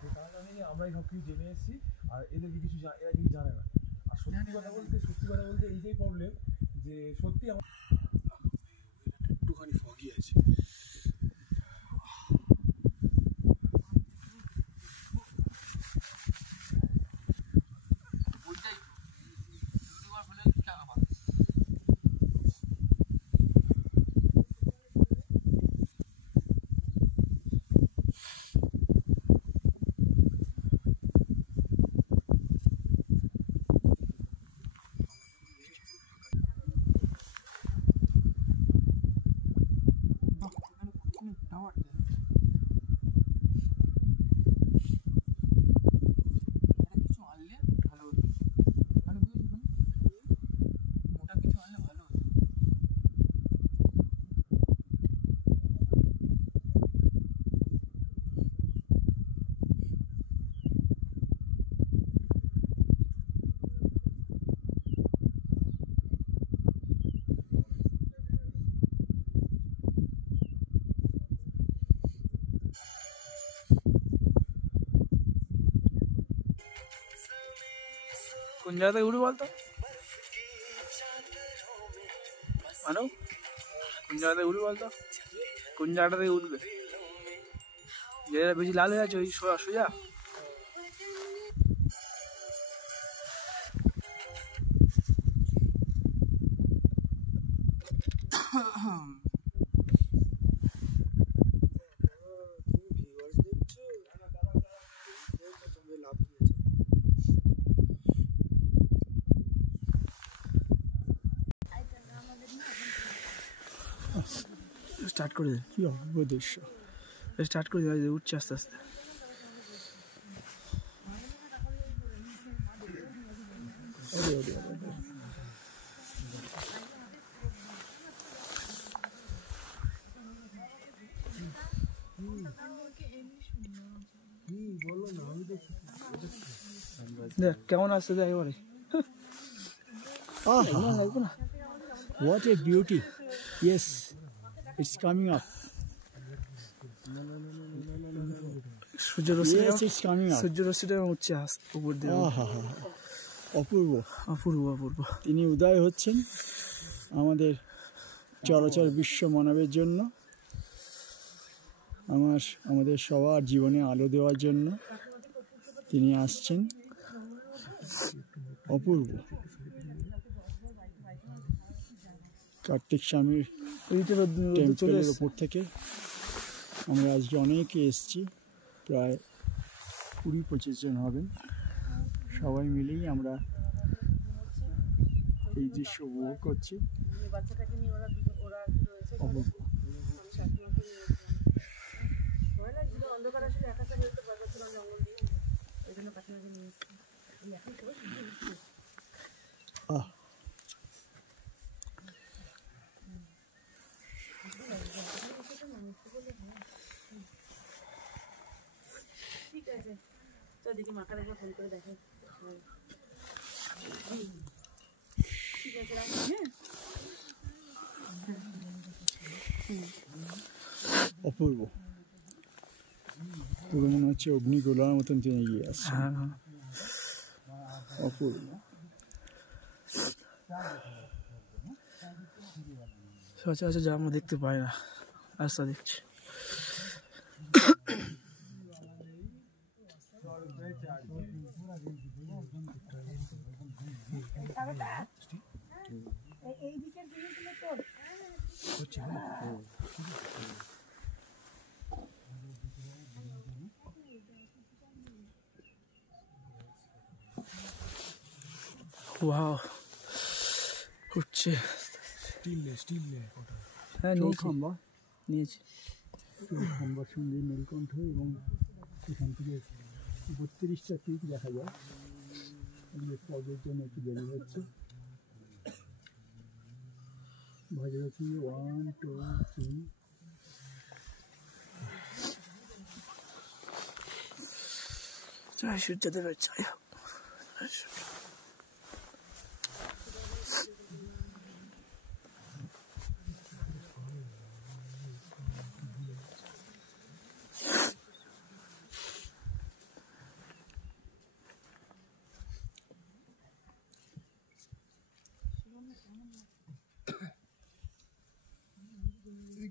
তাহলে আমরাই সব কিছু জেনে এসেছি আর এদেরকে কিছু এরা কিছু জানে না। আর সত্যি কথা বলতে এইটাই প্রবলেম যে সত্যি আমার একটুখানি ফগি আছে। কোন জায়গা থেকে উঠবে বলতো মানো, কোন জায়গা থেকে উঠবে বলতো, কোন জায়গাটা থেকে উঠবে? যেটা বেশি লাল হয়ে আছে ওই সোজা। স্টার্ট করে দে, কি অপূর্ব দৃশ্য। স্টার্ট করে দে, উঠছে আস্তে আস্তে। দেখ কেমন আসছে, দেখ এবারে। What a beauty! Yes, it's coming up. Yes, it's coming up. সূর্য রশ্মিটা উঠছে উপর দিয়ে। অপূর্ব অপূর্ব অপূর্ব। তিনি উদয় হচ্ছেন আমাদের চরাচর বিশ্ব মানবের জন্য, আমাদের সবার জীবনে আলো দেওয়ার জন্য তিনি আসছেন। অপূর্ব। কার্তিক স্বামীর টেম্পলের উপর থেকে আমরা আজকে অনেকে এসেছি, প্রায় 20-25 জন হবেন। সবাই মিলেই আমরা এই দৃশ্য উপভোগ করছি। ঠিক আছে, চল দেখি মাকার একবার ফোন করে দেখে। ঠিক আছে, রাখি। অপূর্ব। পুরো মনে হচ্ছে অগ্নিগোলার মতন তিনি এগিয়ে আসছেন। অপূর্ব। সচরাচর যা আমরা দেখতে পাই না, রাস্তা দেখছি। ওয়াও, উঠছে। হ্যাঁ নিয়েছি। খাম্বার সঙ্গে নীলকণ্ঠ এবং এখান থেকে 32টা টিক দেখা যায়। পদের জন্য একটু দেরি হচ্ছে। ভাগীরথী 1, 2, 3। জয় সূর্যদেবের জয় হোক।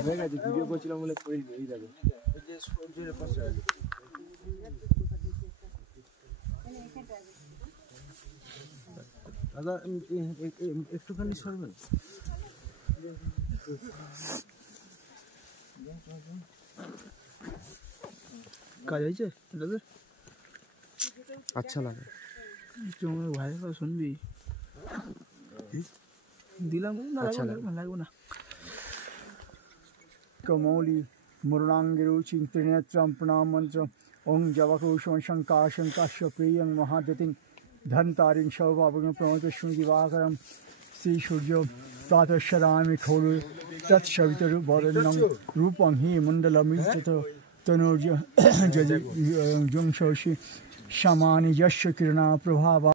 হয়ে গেছে ভিডিও করছিলাম বলে করিনি এই দেখো দাদা একটুখানি সরবেন কাজ হয়েছে এটাতে আচ্ছা লাগে তোমার ভাইয়ের কথা শুনবি দিলাম না আচ্ছা লাগবে না कमौली मुरणांगिरुचिं त्रिनेत्रं प्रणामंत्रं ओं जवकुशं शंकाशं काश्यप्रियं महादतिं धनतारिं शौभावं प्रमोदश्वं दिवाकरं श्री सूर्यो प्रातःशरामि खौरु तत्सवितरुवरेण्यं रूपं हि मण्डलमिततो तनोज जंशोषि शमानि यस्य किरणा प्रभावा